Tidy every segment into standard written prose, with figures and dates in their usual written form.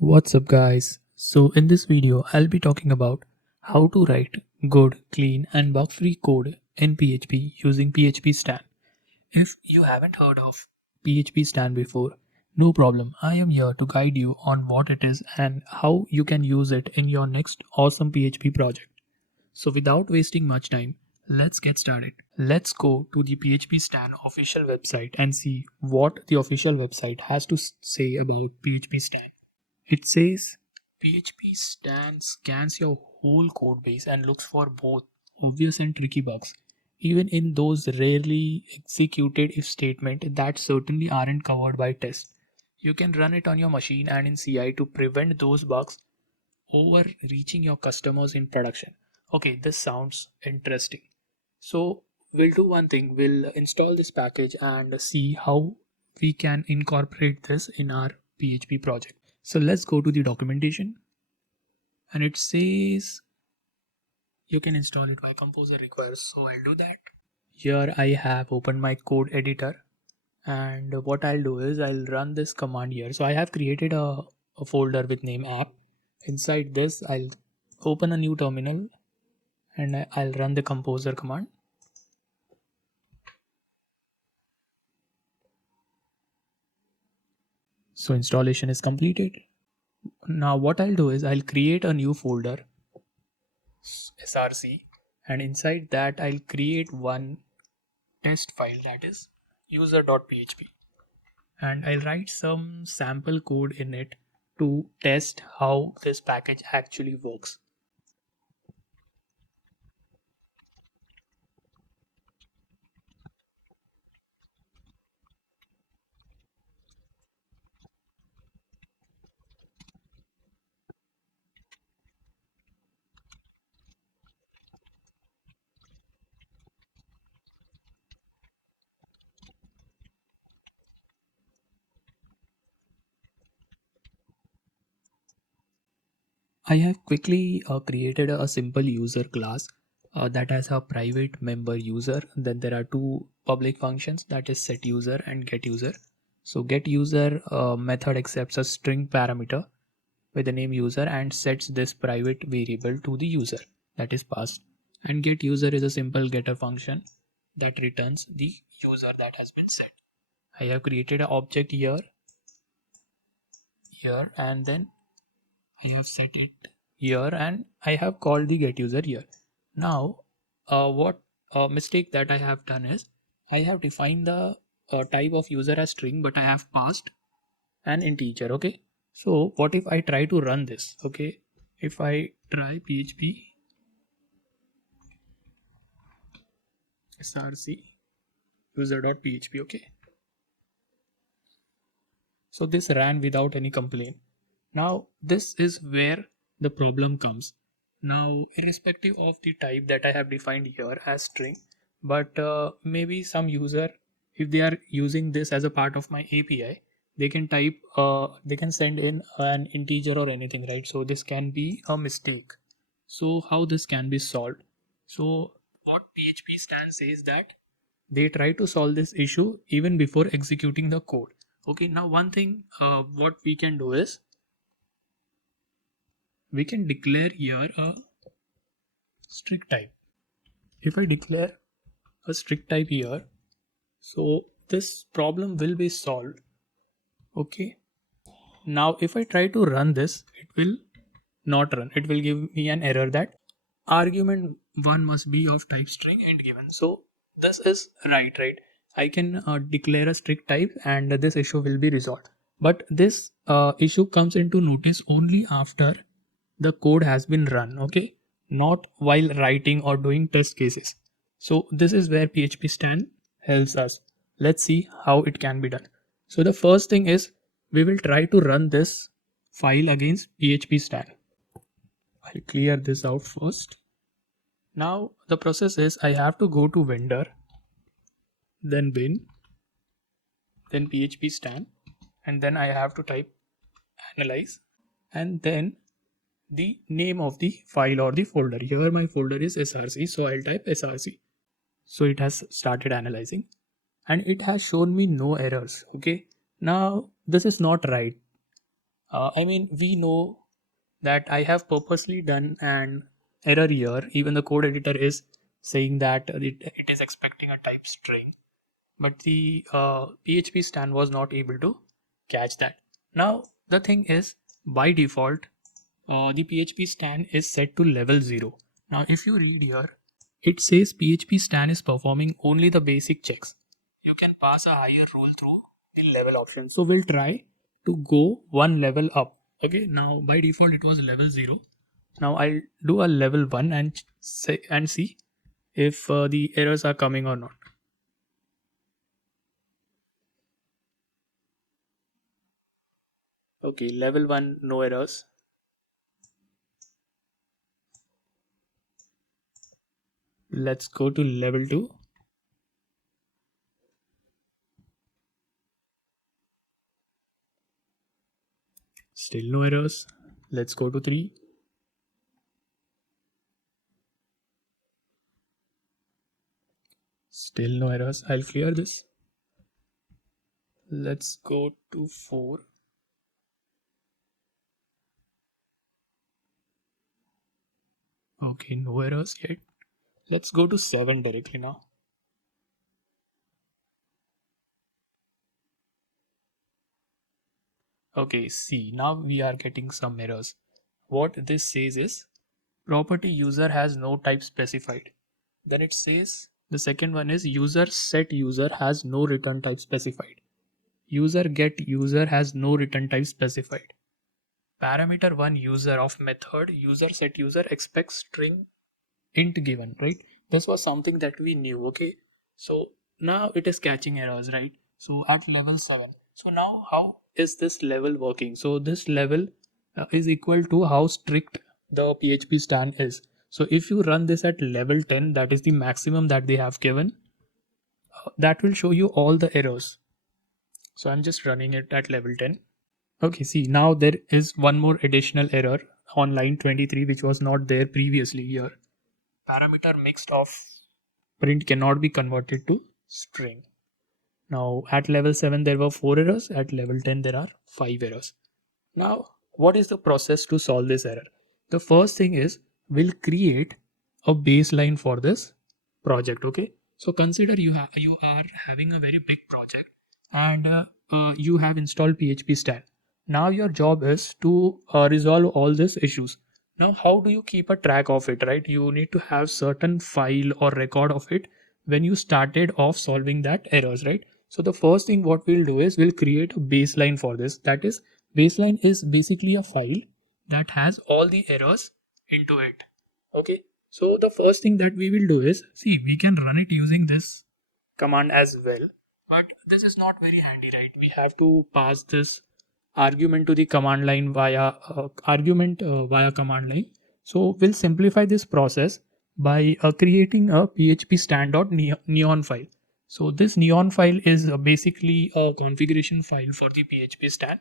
What's up guys? So in this video I'll be talking about how to write good, clean and bug-free code in PHP using PHPStan. If you haven't heard of PHPStan before, no problem. I am here to guide you on what it is and how you can use it in your next awesome PHP project. So without wasting much time, let's get started. Let's go to the PHPStan official website and see what the official website has to say about PHPStan. It says PHPStan scans your whole code base and looks for both obvious and tricky bugs, even in those rarely executed if statements that certainly aren't covered by tests. You can run it on your machine and in CI to prevent those bugs overreaching your customers in production. Okay, this sounds interesting. So we'll do one thing, we'll install this package and see how we can incorporate this in our PHP project. So let's go to the documentation and it says you can install it by composer requires. So I'll do that. Here I have opened my code editor and what I'll do is I'll run this command here. So I have created a folder with name app. Inside this I'll open a new terminal and I'll run the composer command. So installation is completed. Now what I'll do is I'll create a new folder src and inside that I'll create one test file that is user.php and I'll write some sample code in it to test how this package actually works. I have quickly created a simple user class that has a private member user. Then there are two public functions, that is set user and get user. So get user method accepts a string parameter with the name user and sets this private variable to the user that is passed. And get user is a simple getter function that returns the user that has been set. I have created an object here and then I have set it here and I have called the get user here. Now what mistake that I have done is I have defined the type of user as string but I have passed an integer. Okay, so what if I try to run this? Okay, if I try php src user.php, okay, so this ran without any complaint. Now this is where the problem comes. Now irrespective of the type that I have defined here as string, but maybe some user, if they are using this as a part of my API, they can type they can send in an integer or anything, right? So this can be a mistake. So how this can be solved? So what PHPStan says that they try to solve this issue even before executing the code. Okay, now one thing what we can do is we can declare here a strict type. If I declare a strict type here, so this problem will be solved. Okay, now if I try to run this, it will not run. It will give me an error that argument 1 must be of type string and given. So this is right? I can declare a strict type and this issue will be resolved. But this issue comes into notice only after the code has been run, okay, not while writing or doing test cases. So this is where PHPStan helps us. Let's see how it can be done. So the first thing is we will try to run this file against PHPStan. I'll clear this out first. Now the process is I have to go to vendor, then bin, then PHPStan, and then I have to type analyze and then the name of the file or the folder. Here my folder is src, so I'll type src. So it has started analyzing and it has shown me no errors. Okay, now this is not right. I mean, we know that I have purposely done an error here. Even the code editor is saying that it is expecting a type string, but the PHP Stan was not able to catch that. Now, the thing is, by default, the PHP Stan is set to level 0. Now, if you read here, it says PHP Stan is performing only the basic checks. You can pass a higher rule through the level option. So we'll try to go one level up. Okay, now by default it was level 0. Now I'll do a level 1 and say and see if the errors are coming or not. Okay, level 1, no errors. Let's go to level 2. Still no errors. Let's go to 3. Still no errors. I'll clear this. Let's go to 4. Okay, no errors yet. Let's go to 7 directly now. Okay, see, now we are getting some errors. What this says is property user has no type specified. Then it says the second one is user set user has no return type specified. User get user has no return type specified. Parameter 1 user of method user set user expects string int given, right? This was something that we knew. Okay, so now it is catching errors, right? So at level 7. So now how is this level working? So this level is equal to how strict the PHP Stan is. So if you run this at level 10, that is the maximum that they have given, that will show you all the errors. So I'm just running it at level 10. Okay, see, now there is one more additional error on line 23 which was not there previously here. Parameter mixed of print cannot be converted to string. Now at level 7 there were 4 errors, at level 10 there are 5 errors. Now what is the process to solve this error? The first thing is we'll create a baseline for this project. Okay, so consider you are having a very big project and you have installed PHP Stan. Now your job is to resolve all these issues. Now how do you keep a track of it, right? You need to have certain file or record of it when you started off solving that errors, right? So the first thing what we'll do is we'll create a baseline for this. That is, baseline is basically a file that has all the errors into it. Okay, so the first thing that we will do is, see, we can run it using this command as well, but this is not very handy, right? We have to pass this argument to the command line via via command line. So we'll simplify this process by creating a php stand.neon file. So this neon file is basically a configuration file for the PHP stand.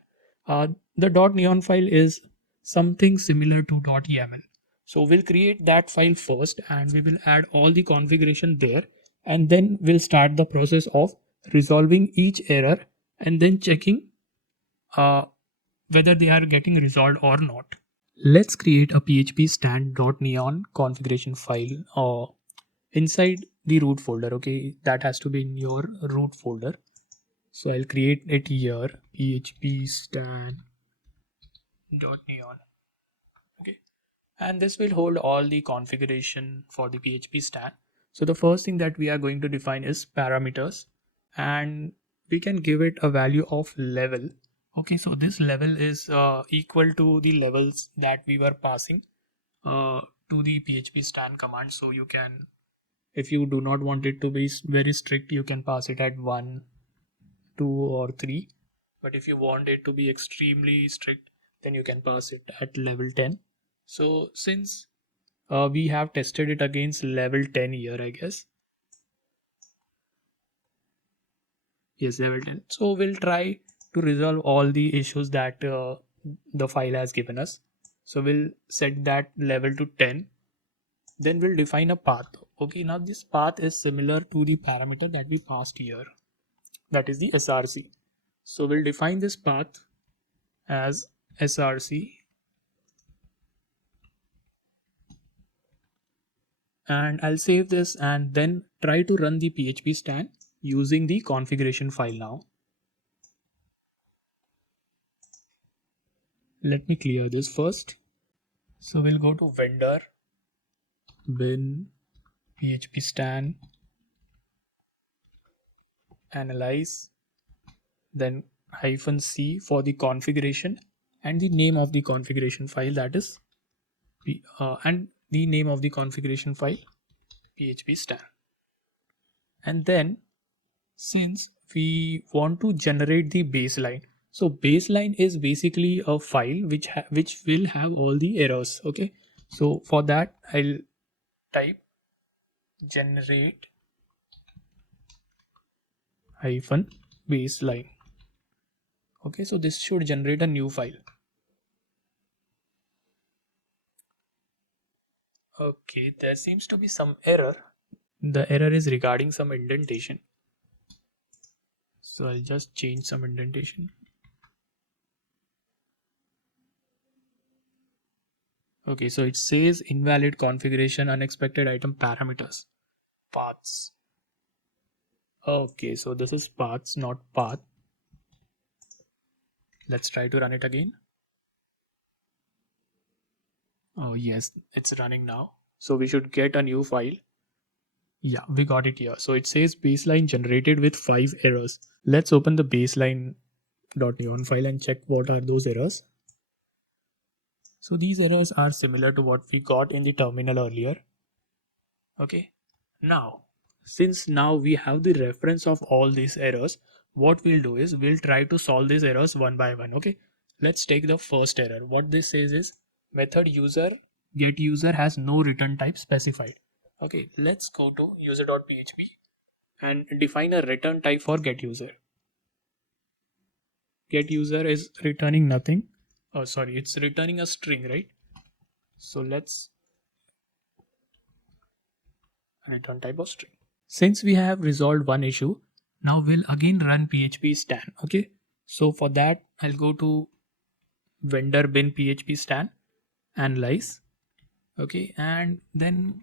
The .neon file is something similar to .yaml. So we'll create that file first and we will add all the configuration there, and then we'll start the process of resolving each error and then checking uh, whether they are getting resolved or not. Let's create a php stand.neon configuration file inside the root folder. Okay, that has to be in your root folder. So I'll create it here, php stand.neon. Okay, and this will hold all the configuration for the PHP Stan. So the first thing that we are going to define is parameters, and we can give it a value of level. Okay, so this level is equal to the levels that we were passing to the PHP Stan command. So you can, if you do not want it to be very strict, you can pass it at 1, 2 or 3. But if you want it to be extremely strict, then you can pass it at level 10. So since we have tested it against level 10 here, I guess. Yes, level 10. So we'll try to resolve all the issues that the file has given us. So we'll set that level to 10. Then we'll define a path. Okay, now this path is similar to the parameter that we passed here. That is the src. So we'll define this path as src, and I'll save this and then try to run the PHPStan using the configuration file now. Let me clear this first. So we'll go to vendor bin PHPStan analyze, then -c for the configuration and the name of the configuration file, that is and the name of the configuration file PHPStan. And then since we want to generate the baseline, so baseline is basically a file which will have all the errors. Okay, so for that I'll type generate hyphen baseline. Okay, so this should generate a new file. Okay, there seems to be some error. The error is regarding some indentation. So I'll just change some indentation. Okay, so it says invalid configuration, unexpected item parameters, paths. Okay, so this is paths, not path. Let's try to run it again. Oh yes, it's running now. So we should get a new file. Yeah, we got it here. So it says baseline generated with 5 errors. Let's open the baseline.neon file and check what are those errors. So these errors are similar to what we got in the terminal earlier. Okay, now since now we have the reference of all these errors, what we'll do is we'll try to solve these errors one by one. Okay, let's take the first error. What this says is method user get user has no return type specified. Okay, let's go to user.php and define a return type for get user. Get user is returning nothing. Oh sorry, it's returning a string, right? So let's return type of string. Since we have resolved one issue, now we'll again run PHPStan. Okay, so for that I'll go to vendor bin PHPStan analyze. Okay, and then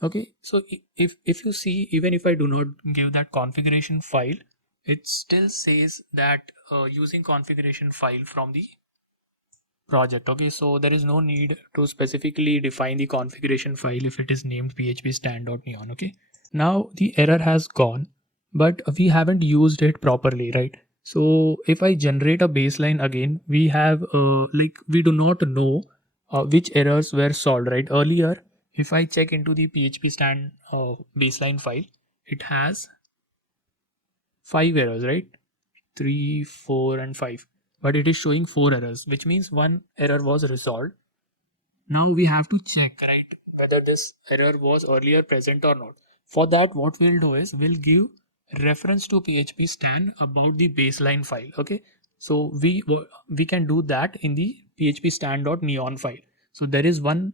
okay, so if you see, even if I do not give that configuration file, it still says that using configuration file from the project. Okay, so there is no need to specifically define the configuration file if it is named phpstan.neon. Okay, now the error has gone, but we haven't used it properly, right? So if I generate a baseline again, we have like we do not know which errors were solved, right? Earlier if I check into the phpstan baseline file, it has 5 errors, right? 3, 4 and 5, but it is showing 4 errors, which means one error was resolved. Now we have to check, right, whether this error was earlier present or not. For that, what we'll do is we'll give reference to PHPStan about the baseline file. Okay, so we can do that in the phpstan.neon file. So there is one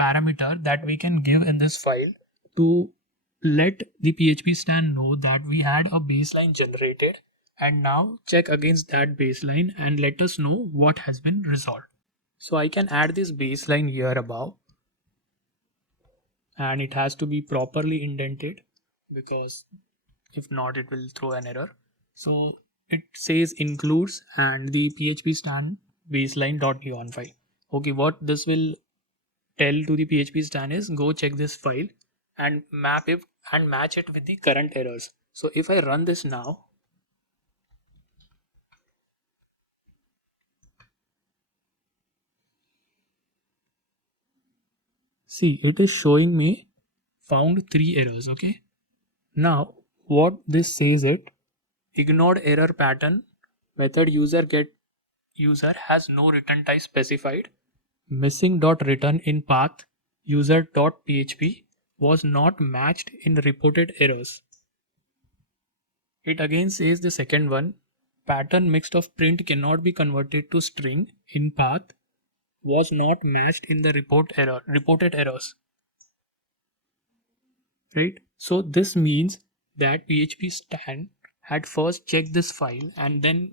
parameter that we can give in this file to let the PHPStan know that we had a baseline generated, and now check against that baseline and let us know what has been resolved. So I can add this baseline here above, and it has to be properly indented because if not it will throw an error. So it says includes and the phpstan baseline.neon file. Okay, what this will tell to the phpstan is go check this file and map it and match it with the current errors. So if I run this now, see it is showing me found 3 errors. Okay, now what this says it ignored error pattern, method user get user has no return type specified, missing dot return in path user.php was not matched in reported errors. It again says the second one, pattern mixed of print cannot be converted to string in path was not matched in the reported errors. Right? So this means that PHPStan had first checked this file, and then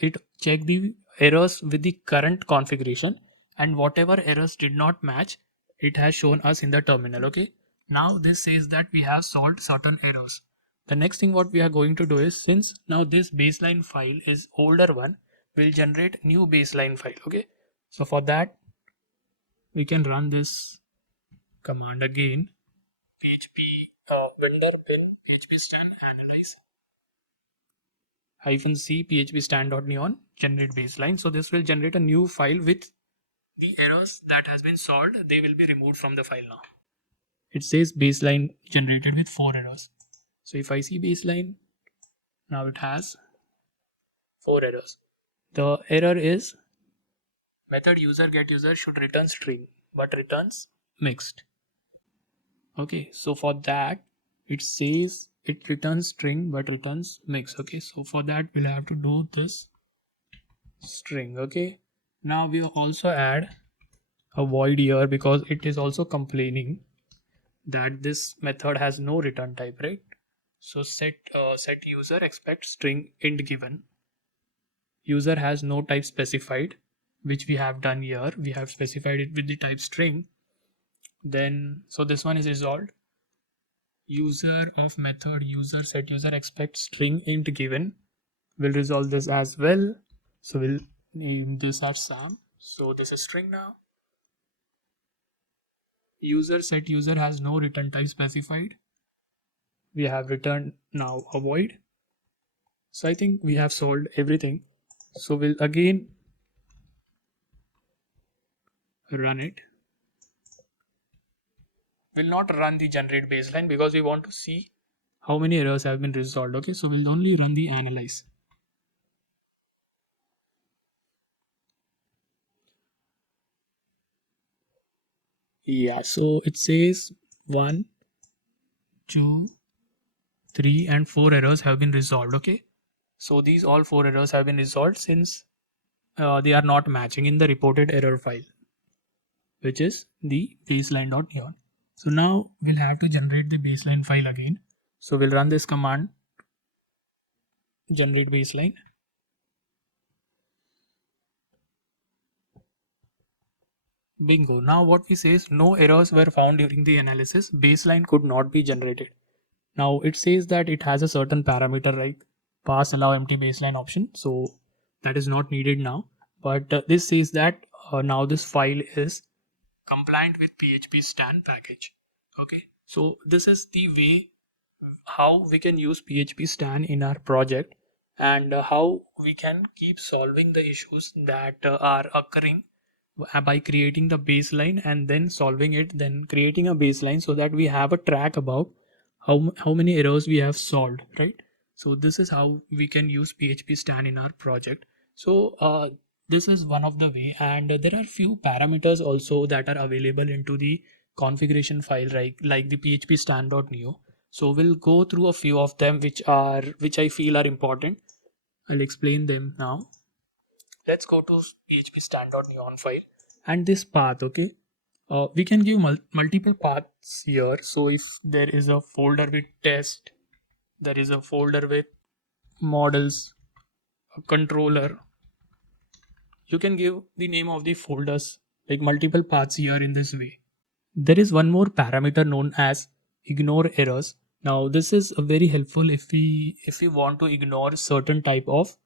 it checked the errors with the current configuration, and whatever errors did not match, it has shown us in the terminal. Okay, now this says that we have solved certain errors. The next thing what we are going to do is, since now this baseline file is older one, we'll generate new baseline file. Okay, so for that we can run this command again, php vendor bin phpstan analyze -c phpstan.neon generate baseline. So this will generate a new file with the errors that has been solved. They will be removed from the file now. It says baseline generated with 4 errors. So if I see baseline, now it has 4 errors. The error is method user get user should return string but returns mixed. Okay, so for that it says it returns string but returns mix. Okay, so for that we'll have to do this string. Okay, now we also add a void here because it is also complaining that this method has no return type, right? So set user expect string int given. User has no type specified, which we have done here. We have specified it with the type string. Then so this one is resolved. User of method user set user expect string int given. We'll resolve this as well. So we'll name this as Sam. So this is string now. User set user has no return type specified. We have returned now a void. So I think we have solved everything. So we'll again run it. We'll not run the generate baseline because we want to see how many errors have been resolved. Okay, so we'll only run the analyze. Yeah, so it says 1, 2, 3 and 4 errors have been resolved. Okay, so these all 4 errors have been resolved since they are not matching in the reported error file, which is the baseline.neon. So now we'll have to generate the baseline file again. So we'll run this command generate baseline. Bingo. Now what we say is no errors were found during the analysis. Baseline could not be generated. Now it says that it has a certain parameter like pass allow empty baseline option. So that is not needed now. But this says that now this file is compliant with PHPStan package. Okay. So this is the way how we can use PHPStan in our project, and how we can keep solving the issues that are occurring by creating the baseline and then solving it, then creating a baseline so that we have a track about how many errors we have solved, right? So this is how we can use PHPStan in our project. So this is one of the way, and there are few parameters also that are available into the configuration file, right? Like the phpstan.neo. So we'll go through a few of them which I feel are important. I'll explain them now. Let's go to phpstan.neon file and this path. Okay, we can give multiple paths here. So if there is a folder with test, there is a folder with models, a controller, you can give the name of the folders like multiple paths here in this way. There is one more parameter known as ignore errors. Now this is very helpful if we want to ignore certain type of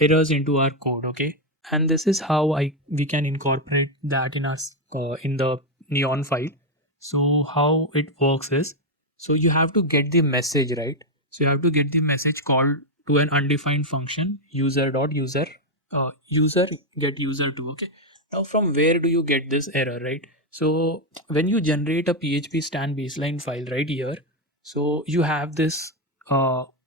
errors into our code. Okay, and this is how we can incorporate that in our in the neon file. So how it works is, so you have to get the message, right? So you have to get the message called to an undefined function user user get user2. Okay, now from where do you get this error, right? So when you generate a PHPStan baseline file right here, so you have this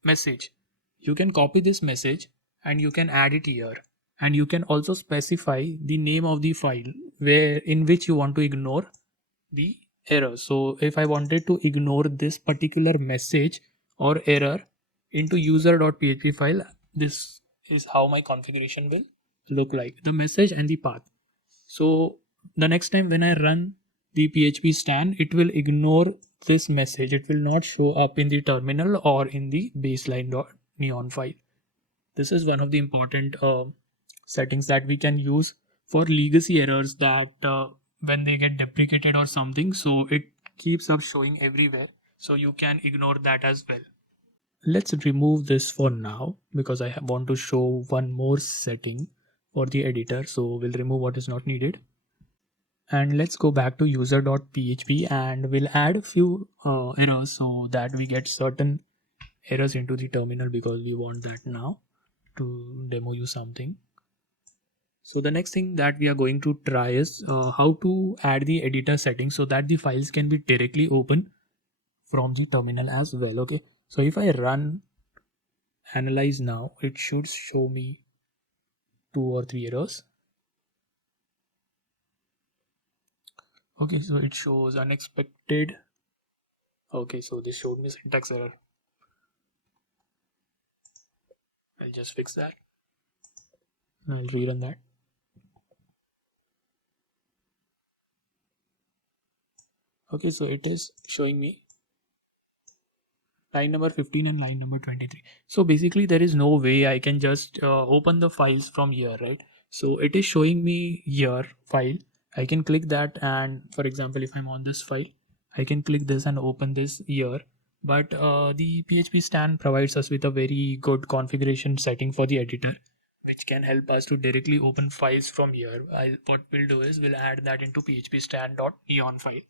message. You can copy this message and you can add it here, and you can also specify the name of the file where in which you want to ignore the error. So if I wanted to ignore this particular message or error into user.php file, this is how my configuration will look like, the message and the path. So the next time when I run the PHPStan, it will ignore this message. It will not show up in the terminal or in the baseline neon file. This is one of the important settings that we can use for legacy errors that when they get deprecated or something, so it keeps up showing everywhere. So you can ignore that as well. Let's remove this for now because I want to show one more setting for the editor. So we'll remove what is not needed. And let's go back to user.php and we'll add a few errors so that we get certain errors into the terminal because we want that now to demo you something. So the next thing that we are going to try is how to add the editor settings so that the files can be directly open from the terminal as well. Okay, so if I run analyze now, it should show me 2 or 3 errors. Okay, so it shows unexpected. Okay, so this showed me syntax error. I'll just fix that. I'll rerun that. Okay, so it is showing me line number 15 and line number 23. So basically there is no way I can just open the files from here, right? So it is showing me here file. I can click that, and for example if I'm on this file, I can click this and open this here. But the PHPStan provides us with a very good configuration setting for the editor, which can help us to directly open files from here. What we'll do is we'll add that into phpstan.neon file.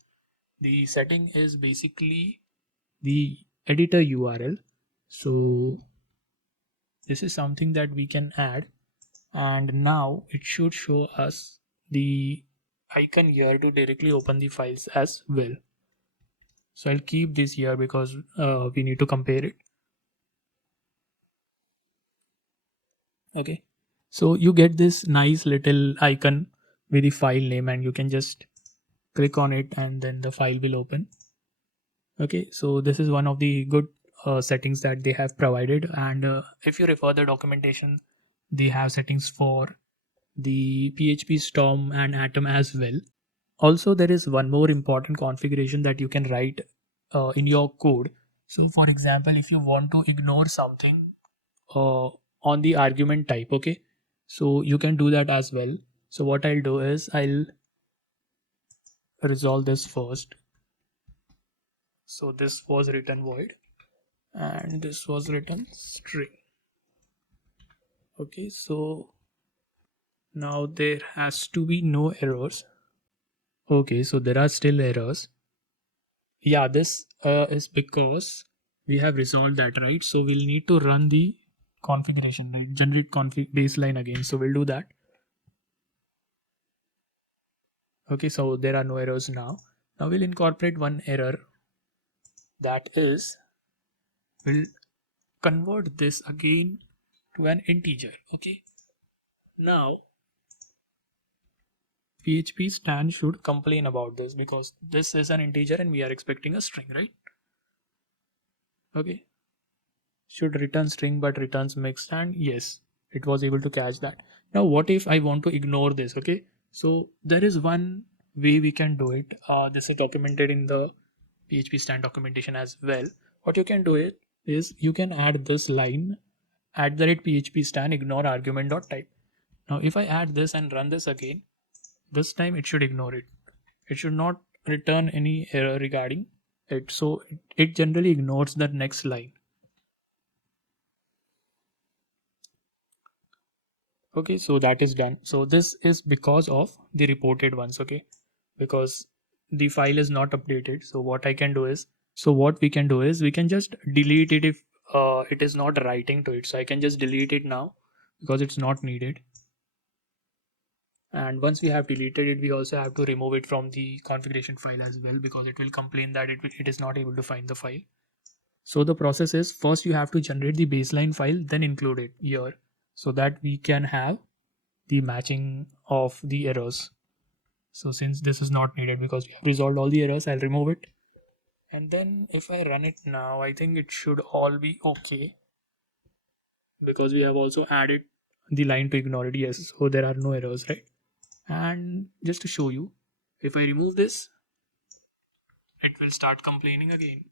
The setting is basically the editor URL. So this is something that we can add, and now it should show us the icon here to directly open the files as well. So I'll keep this here because we need to compare it. Okay, so you get this nice little icon with the file name and you can just click on it and then the file will open. Okay, so this is one of the good settings that they have provided, and if you refer the documentation, they have settings for the PHP Storm and Atom as well. Also, there is one more important configuration that you can write in your code. So for example, if you want to ignore something uh, on the argument type, okay, so you can do that as well. So what I'll do is I'll resolve this first. So this was written void and this was written string. Okay, so now there has to be no errors. Okay, so there are still errors. Yeah, this is because we have resolved that, right? So we'll need to run the configuration, right? Generate config baseline again. So we'll do that. Okay, so there are no errors now. Now we'll incorporate one error, that is we'll convert this again to an integer. Okay, now PHPStan should complain about this because this is an integer and we are expecting a string, right? Okay, should return string but returns mixed, and yes, it was able to catch that. Now what if I want to ignore this? Okay, so there is one way we can do it. This is documented in the PHPStan documentation as well. What you can do it is you can add this line @PHPStan ignore argument dot type. Now if I add this and run this again, this time it should ignore it. It should not return any error regarding it. So it generally ignores the next line. Okay, so that is done. So this is because of the reported ones. Okay, because the file is not updated. So what we can do is we can just delete it if it is not writing to it. So I can just delete it now because it's not needed. And once we have deleted it, we also have to remove it from the configuration file as well because it will complain that it is not able to find the file. So the process is, first you have to generate the baseline file, then include it here so that we can have the matching of the errors. So since this is not needed because we have resolved all the errors, I'll remove it. And then if I run it now, I think it should all be okay because we have also added the line to ignore it. Yes, so there are no errors, right? And just to show you, if I remove this, it will start complaining again.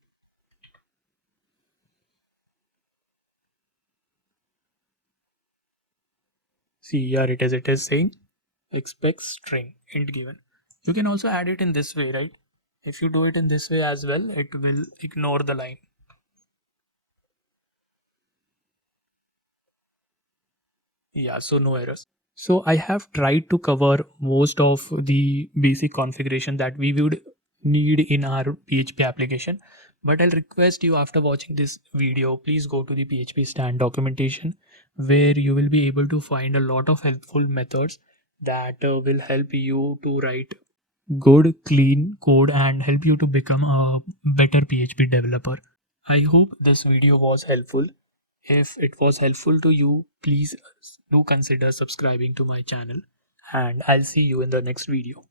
See here it is saying expect string int given. You can also add it in this way, right? If you do it in this way as well, it will ignore the line. Yeah, so no errors. So I have tried to cover most of the basic configuration that we would need in our PHP application. But I'll request you, after watching this video, please go to the PHPStan documentation, where you will be able to find a lot of helpful methods that will help you to write good, clean code and help you to become a better PHP developer. I hope this video was helpful. If it was helpful to you, please do consider subscribing to my channel, and I'll see you in the next video.